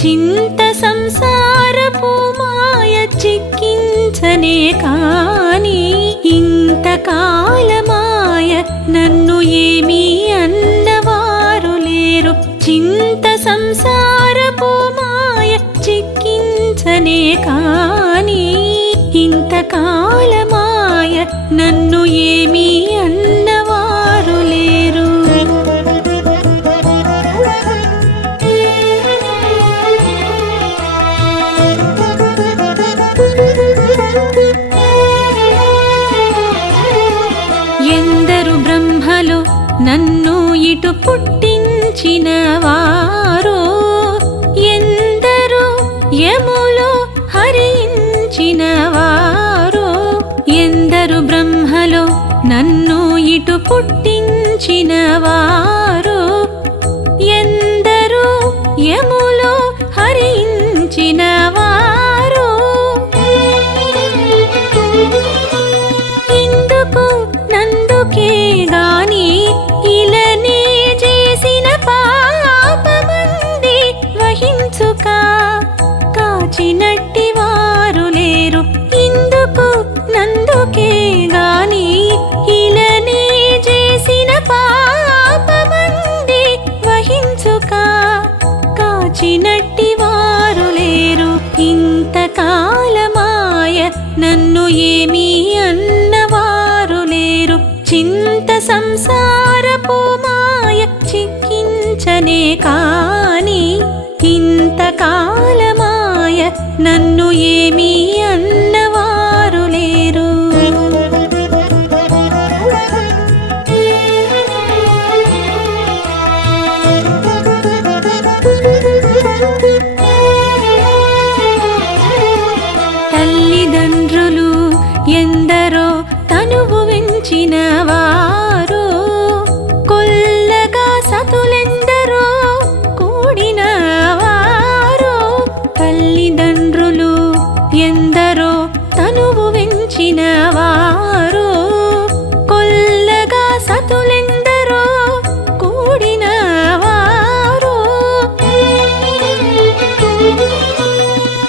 చింత సంసారపు మాయ చిక్కించనే కాని ఇంతకాలమాయ నన్ను ఏమీ అన్నవారు లేరు. చింత సంసారపు మాయ చిక్కించనే కాని ఇంతకాలమాయ నన్ను ఏమీ అన్నవారు లేరు. ఎందరు బ్రహ్మలు నన్ను ఇటు పుట్టించిన వారో, ఎందరు యములో హరించిన వారో, ఎందరు బ్రహ్మలు నన్ను ఇటు పుట్టించిన వారో, ఎందరు యములో హరించిన వారో, ఇందుకు నందుకే గాని ఇలనే చేసిన పాపమంది వహించుక కాచినట్టి వారు లేరు. ఇందుకు నందుకే గాని ఇలనే చేసిన పాపమంది వహించుక కాచినట్టి వారు లేరు. ఇంతకాలమాయ నన్ను ఏమీ అన్నవారు లేరు. చింత సంసారపు మాయ చిక్కించనే కాని ఇంతకాలమాయ నన్ను ఏమీ అన్నవారు లేరు. తల్లిదండ్రులు ఎందరో తనువు వెంచిన వారో, కొల్లగా సతులెందరో కూడిన వారో, తల్లిదండ్రులు ఎందరో తనువు వెంచిన వారో, కొల్లగా సతులెందరో కూడిన వారో,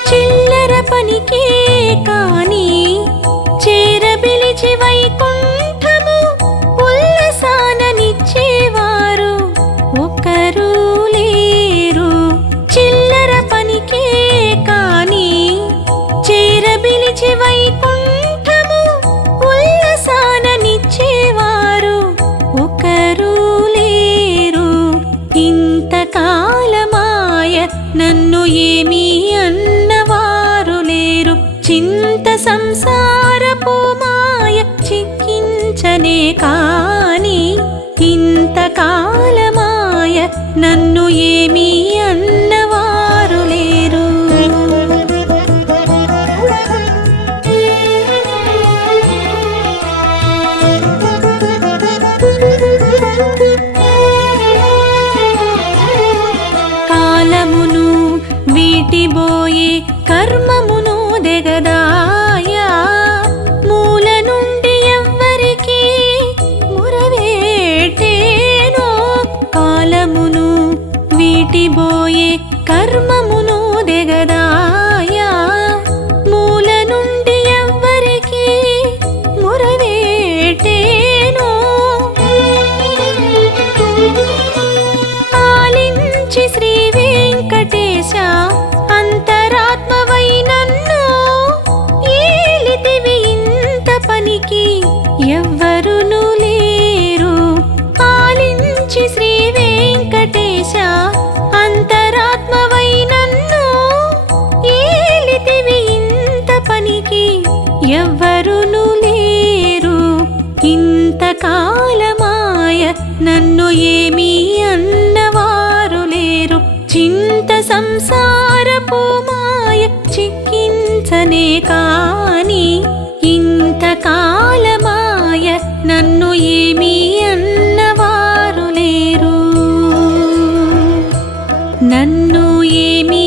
చిల్లర పనికే కాని చేరబిలిచి వైకుంఠము ఉల్లసాననిచ్చేవారు ఒకరు లేరు. చిల్లర పనికే కాని చేరబిలిచి వైకుంఠము ఉల్లసాననిచ్చేవారు ఒకరు లేరు. ఇంతకాలమాయ నన్ను ఏమీ అన్నవారు లేరు. చింత సంసారపు మాయ చిక్కించనే కాని ఇంతకాలమాయ నన్ను ఏమీ అన్నవారు లేరు. కాలమును వీటిబోయే కర్మమును దెగదాయా, మూల నుండి ఎవ్వరికి మురవేటేనో. కాలమును వీటిబోయే కర్మమును దెగదాయా, మూల నుండి ఎవ్వరికి మురవేటేనో. ఆలించి శ్రీ వెంకటేశ అంతరాత్మవై నన్ను ఏలితివి ఇంత పనికి ఎవ్వరును లేరు. ఆలించి శ్రీ వెంకటేశ అంతరాత్మవై నన్ను ఏలితివి ఇంత పనికి ఎవ్వరును లేరు. ఇంతకాలమాయ నన్ను ఏమీ అన్నవారు లేరు. చింత సంసారపు మాయ చిక్కించనే కాని ఇంతకాలమాయ నన్ను ఏమీ అన్నవారు లేరు. నన్ను ఏమీ